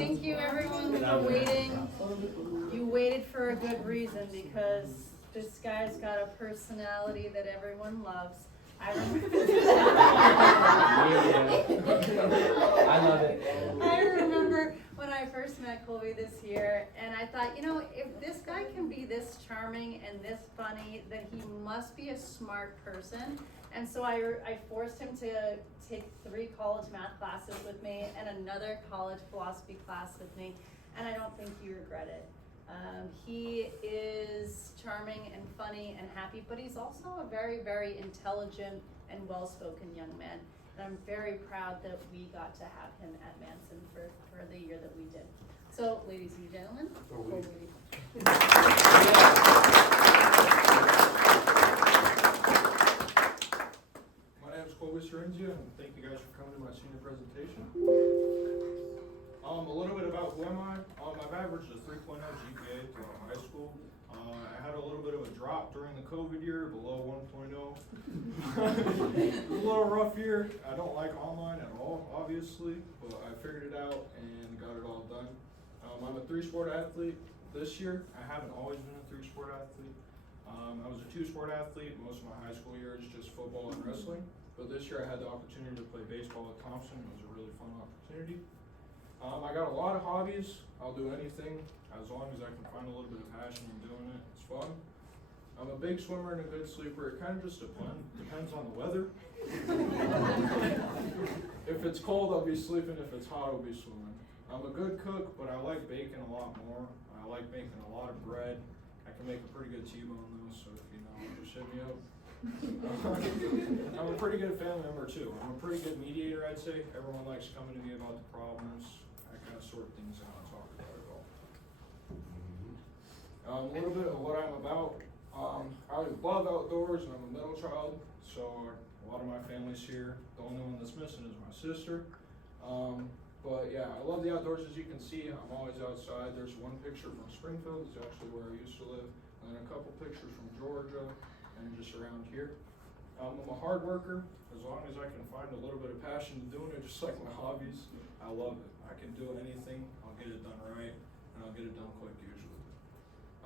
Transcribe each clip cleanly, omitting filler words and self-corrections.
Thank you everyone for waiting. You waited for a good reason because this guy's got a personality that everyone loves. I love it. I remember when I first met Colby this year, and I thought, you know, if this guy can be this charming and this funny, then he must be a smart person. And so I forced him to take 3 college math classes with me and another college philosophy class with me, and I don't think you regret it. He is charming and funny and happy, but he's also a very, very intelligent and well-spoken young man. And I'm very proud that we got to have him at Manson for the year that we did. So, ladies and gentlemen, Colby. My name is Colby Cerenzia, and thank you guys for coming to my senior presentation. A little bit about who am I. I've averaged a 3.0 GPA throughout high school. I had a little bit of a drop during the COVID year, below 1.0. It was a little rough year. I don't like online at all, obviously, but I figured it out and got it all done. I'm a 3-sport athlete this year. I haven't always been a 3-sport athlete. I was a 2-sport athlete most of my high school years, just football and wrestling. But this year I had the opportunity to play baseball at Thompson. It was a really fun opportunity. I got a lot of hobbies. I'll do anything as long as I can find a little bit of passion in doing it. It's fun. I'm a big swimmer and a good sleeper. It kind of just depends on the weather. If it's cold, I'll be sleeping. If it's hot, I'll be swimming. I'm a good cook, but I like baking a lot more. I like making a lot of bread. I can make a pretty good T-bone though, so if you know, just hit me up. I'm a pretty good family member too. I'm a pretty good mediator, I'd say. Everyone likes coming to me about the problems. I kind of sort things out and talk about it all. A little bit of what I'm about. I love outdoors, and I'm a middle child, so a lot of my family's here. The only one that's missing is my sister. But yeah, I love the outdoors. As you can see, I'm always outside. There's one picture from Springfield, it's actually where I used to live, and then a couple pictures from Georgia and just around here. I'm a hard worker. As long as I can find a little bit of passion in doing it, just like my hobbies, I love it. I can do anything, I'll get it done right, and I'll get it done quick usually.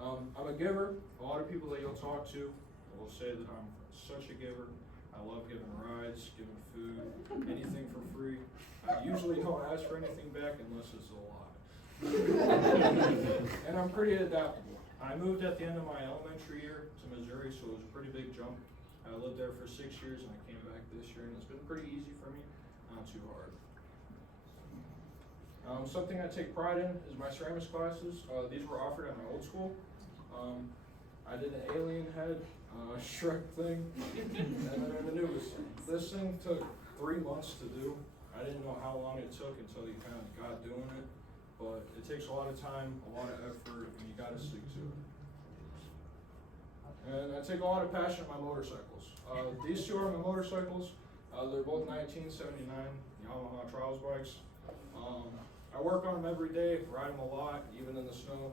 I'm a giver. A lot of people that you'll talk to will say that I'm such a giver. I love giving rides, giving food, anything for free. I usually don't ask for anything back unless it's a lot. And I'm pretty adaptable. I moved at the end of my elementary year to Missouri, so it was a pretty big jump. I lived there for 6 years and I came back this year, and it's been pretty easy for me, not too hard. Something I take pride in is my ceramics classes. These were offered at my old school. I did an alien head, Shrek thing, and then the newest thing. This thing took 3 months to do. I didn't know how long it took until you kind of got doing it, but it takes a lot of time, a lot of effort, and you got to stick to it. And I take a lot of passion in my motorcycles. These 2 are my motorcycles. They're both 1979 Yamaha Trials bikes. I work on them every day, ride them a lot, even in the snow.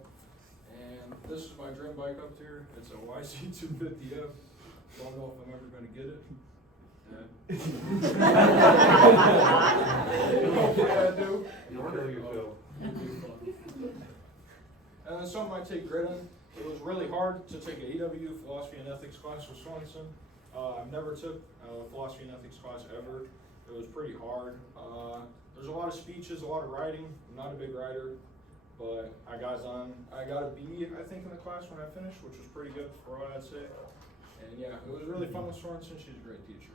And this is my dream bike up there. It's a YC250F. Don't know if I'm ever going to get it. Hopefully I do. And then something I take grit in. It was really hard to take an EW philosophy and ethics class with Swanson. I've never took a philosophy and ethics class ever. It was pretty hard. There's a lot of speeches, a lot of writing. I'm not a big writer, but I got a B, I think, in the class when I finished, which was pretty good for what I'd say. And yeah, it was really fun with Swanson. She's a great teacher.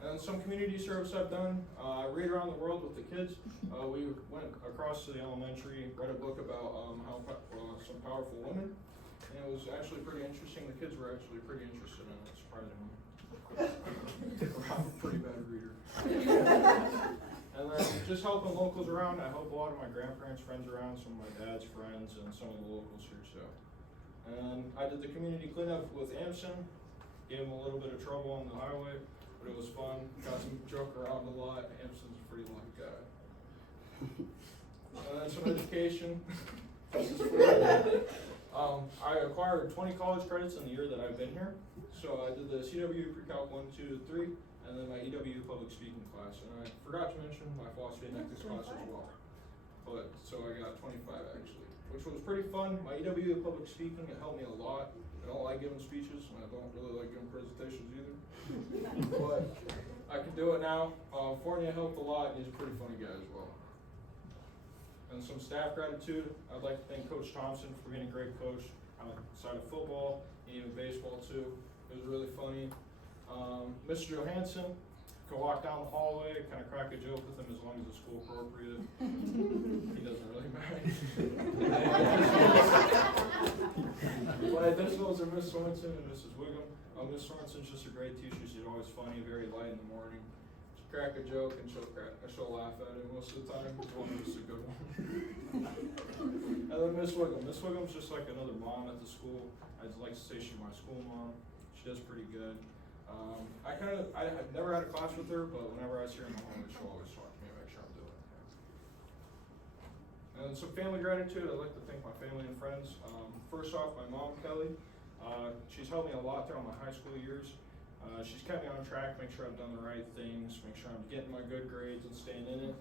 And some community service I've done. I read around the world with the kids. We went across to the elementary, read a book about some powerful women. And it was actually pretty interesting. The kids were actually pretty interested in it, surprisingly. I'm a pretty bad reader. And then just helping locals around. I help a lot of my grandparents' friends around, some of my dad's friends, and some of the locals here. So, and I did the community cleanup with Amson. Gave him a little bit of trouble on the highway, but it was fun. Got to joke around a lot. Amson's a pretty lucky guy. And then some education. I acquired 20 college credits in the year that I've been here. So I did the CW Pre-Calc 1, 2, 3, and and then my EWU public speaking class. And I forgot to mention my philosophy and ethics class as well. But, so I got 25 actually, which was pretty fun. My EWU public speaking, it helped me a lot. I don't like giving speeches, and I don't really like giving presentations either. But I can do it now. Fournier helped a lot, and he's a pretty funny guy as well. And some staff gratitude. I'd like to thank Coach Thompson for being a great coach outside of football and even baseball too. It was really funny. Mr. Johansson, could walk down the hallway, kind of crack a joke with him as long as it's school appropriate. He doesn't really mind. My additionals are Miss Sorensen and Mrs. Wiggum. Miss Sorensen's just a great teacher. She's always funny, very light in the morning. She'll crack a joke and she'll laugh at it most of the time. It's one of us a good one. And then Miss Wiggum. Miss Wiggum's just like another mom at the school. I'd like to say she's my school mom. She does pretty good. I've never had a class with her, but whenever I see her in the hallway, she'll always talk to me and make sure I'm doing it. And some family gratitude. I'd like to thank my family and friends. First off, my mom, Kelly. She's helped me a lot throughout my high school years. She's kept me on track, make sure I've done the right things, make sure I'm getting my good grades and staying in it.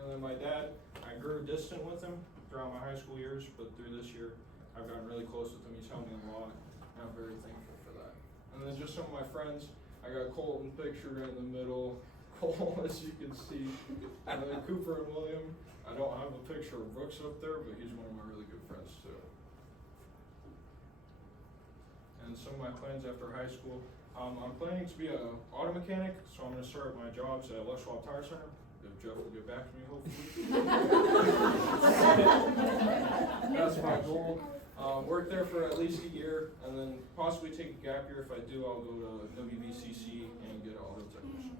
And then my dad, I grew distant with him throughout my high school years, but through this year, I've gotten really close with him. He's helped me a lot, and I'm very thankful for that. And then just some of my friends. I got Colton picture right in the middle, Cole, as you can see, and then Cooper and William. I don't have a picture of Brooks up there, but he's one of my really good friends too. And some of my plans after high school, I'm planning to be an auto mechanic, so I'm going to start my jobs at Les Schwab Tire Center. If Jeff will get back to me, hopefully. That's my goal. Work there for at least a year, and then possibly take a gap year. If I do, I'll go to WVCC and get an auto technician.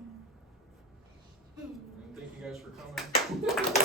And thank you guys for coming.